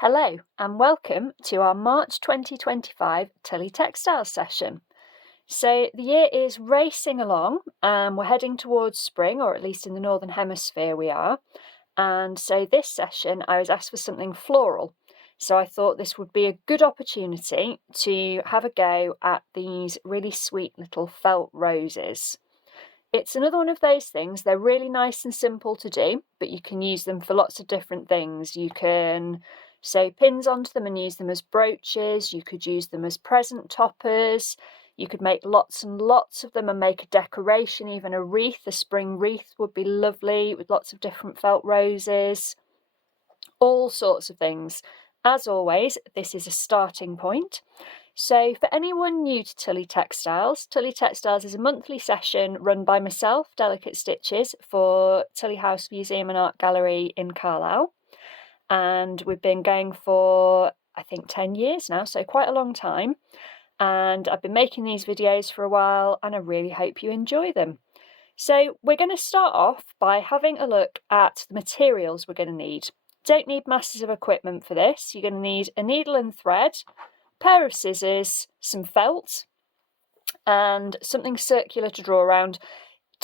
Hello and welcome to our March 2025 Tullie Textiles session. So the year is racing along and we're heading towards spring, or at least in the Northern Hemisphere we are. And so this session I was asked for something floral. So I thought this would be a good opportunity to have a go at these really sweet little felt roses. It's another one of those things, they're really nice and simple to do, but you can use them for lots of different things. You can sew pins onto them and use them as brooches, you could use them as present toppers, you could make lots and lots of them and make a decoration, even a wreath. A spring wreath would be lovely with lots of different felt roses, all sorts of things. As always, this is a starting point. So for anyone new to Tullie Textiles is a monthly session run by myself, Delicate Stitches, for Tullie House Museum and Art Gallery in Carlisle. And we've been going for, I think, 10 years now, so quite a long time. And I've been making these videos for a while and I really hope you enjoy them. So we're going to start off by having a look at the materials we're going to need. Don't need masses of equipment for this. You're going to need a needle and thread, pair of scissors, some felt, and something circular to draw around.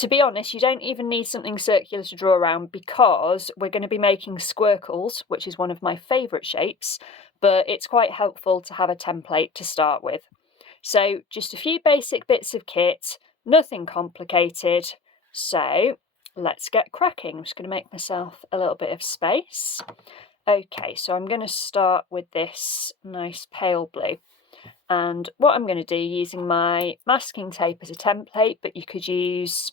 To be honest, you don't even need something circular to draw around because we're going to be making squircles, which is one of my favourite shapes, but it's quite helpful to have a template to start with. So just a few basic bits of kit, nothing complicated. So let's get cracking. I'm just going to make myself a little bit of space. Okay, so I'm going to start with this nice pale blue. And what I'm going to do, using my masking tape as a template, but you could use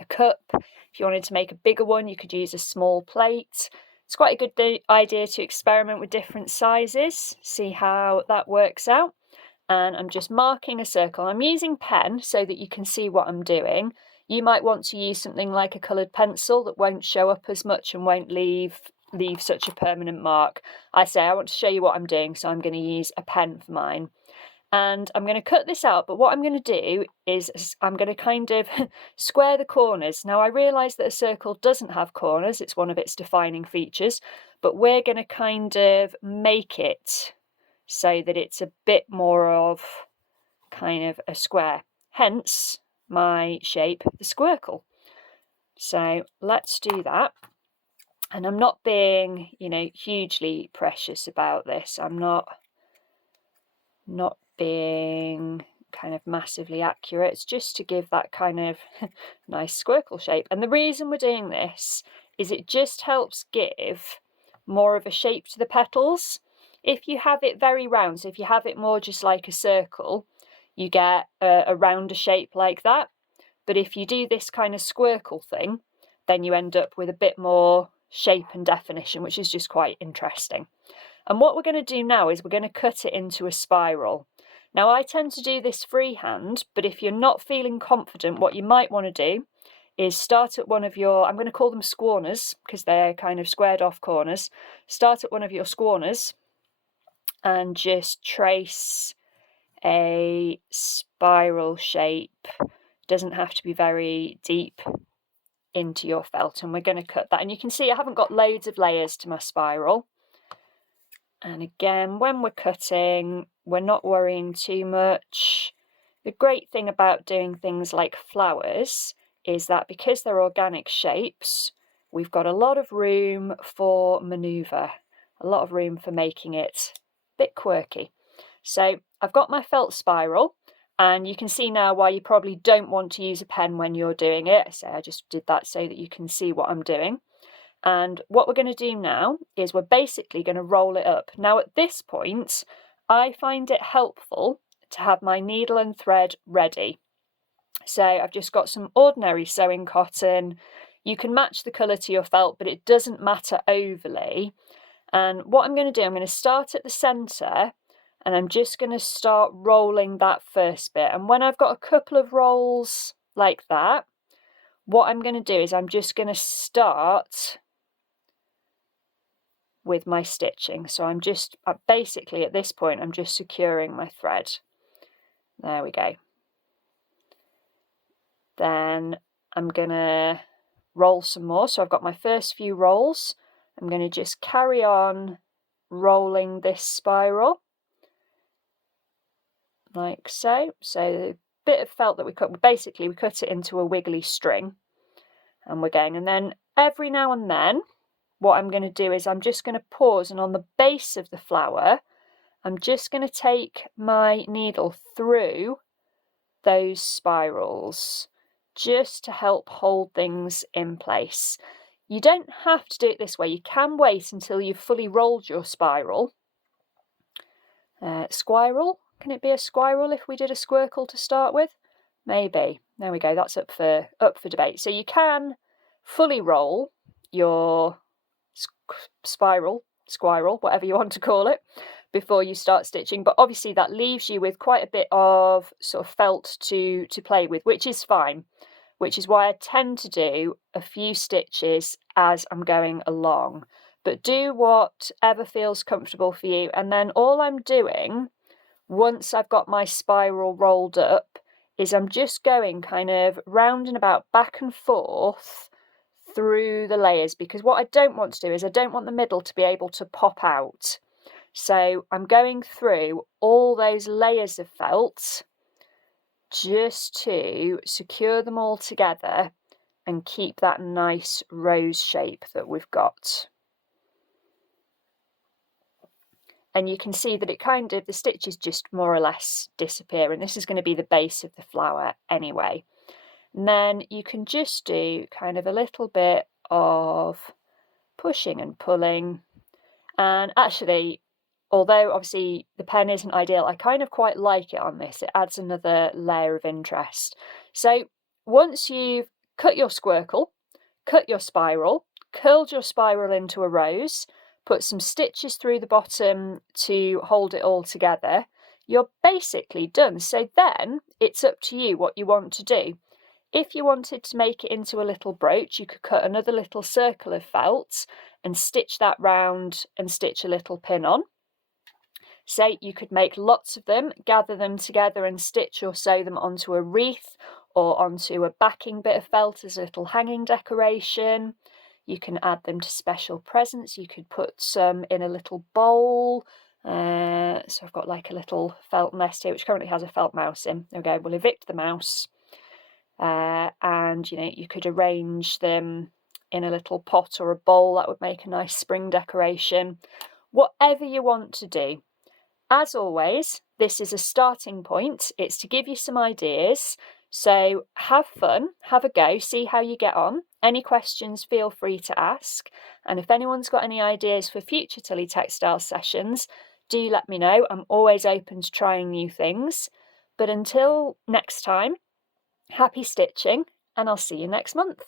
a cup. If you wanted to make a bigger one, you could use a small plate. It's quite a good idea to experiment with different sizes, see how that works out. And I'm just marking a circle. I'm using pen so that you can see what I'm doing. You might want to use something like a coloured pencil that won't show up as much and won't leave such a permanent mark. I want to show you what I'm doing, so I'm going to use a pen for mine. And I'm going to cut this out, but what I'm going to do is I'm going to kind of square the corners. Now I realise that a circle doesn't have corners, it's one of its defining features, but we're going to kind of make it so that it's a bit more of kind of a square. Hence my shape, the squircle. So let's do that. And I'm not being, hugely precious about this. I'm not being kind of massively accurate. It's just to give that kind of nice squircle shape. And the reason we're doing this is it just helps give more of a shape to the petals. If you have it very round, so if you have it more just like a circle, you get a rounder shape like that. But if you do this kind of squircle thing, then you end up with a bit more shape and definition, which is just quite interesting. And what we're going to do now is we're going to cut it into a spiral. Now I tend to do this freehand, but if you're not feeling confident, what you might want to do is start at one of your, I'm going to call them squarners because they're kind of squared off corners. Start at one of your squarners and just trace a spiral shape. Doesn't have to be very deep into your felt, and we're going to cut that. And you can see I haven't got loads of layers to my spiral. And again, when we're cutting, we're not worrying too much. The great thing about doing things like flowers is that because they're organic shapes, we've got a lot of room for manoeuvre, a lot of room for making it a bit quirky. So I've got my felt spiral, and you can see now why you probably don't want to use a pen when you're doing it. So I just did that so that you can see what I'm doing. And what we're going to do now is we're basically going to roll it up. Now at this point, I find it helpful to have my needle and thread ready. So I've just got some ordinary sewing cotton. You can match the colour to your felt, but it doesn't matter overly. And what I'm going to do, I'm going to start at the centre and I'm just going to start rolling that first bit. And when I've got a couple of rolls like that, what I'm going to do is I'm just going to start with my stitching. So I'm just basically at this point I'm just securing my thread. There we go. Then I'm gonna roll some more. So I've got my first few rolls. I'm going to just carry on rolling this spiral like so. So the bit of felt that we cut, basically we cut it into a wiggly string, and we're going, and then every now and then what I'm going to do is I'm just going to pause, and on the base of the flower I'm just going to take my needle through those spirals just to help hold things in place. You don't have to do it this way. You can wait until you've fully rolled your spiral. Squirrel? Can it be a squirrel if we did a squircle to start with? Maybe. There we go. That's up for debate. So you can fully roll your spiral, squirrel, whatever you want to call it, before you start stitching, but obviously that leaves you with quite a bit of sort of felt to play with, which is fine, which is why I tend to do a few stitches as I'm going along. But do whatever feels comfortable for you, and then all I'm doing once I've got my spiral rolled up is I'm just going kind of round and about, back and forth through the layers, because what I don't want to do is I don't want the middle to be able to pop out. So I'm going through all those layers of felt just to secure them all together and keep that nice rose shape that we've got. And you can see that it kind of, the stitches just more or less disappear, and this is going to be the base of the flower anyway. And then you can just do kind of a little bit of pushing and pulling, and actually, although obviously the pen isn't ideal, I kind of quite like it on this. It adds another layer of interest. So once you've cut your squircle, cut your spiral, curled your spiral into a rose, put some stitches through the bottom to hold it all together, you're basically done. So then it's up to you what you want to do. If you wanted to make it into a little brooch, you could cut another little circle of felt and stitch that round and stitch a little pin on. So you could make lots of them, gather them together and stitch or sew them onto a wreath or onto a backing bit of felt as a little hanging decoration. You can add them to special presents. You could put some in a little bowl. So I've got like a little felt nest here, which currently has a felt mouse in. Okay, we'll evict the mouse. And you could arrange them in a little pot or a bowl. That would make a nice spring decoration. Whatever you want to do. As always, this is a starting point. It's to give you some ideas. So have fun, have a go, see how you get on. Any questions, feel free to ask. And if anyone's got any ideas for future Tullie Textiles sessions, do let me know. I'm always open to trying new things. But until next time, happy stitching, and I'll see you next month.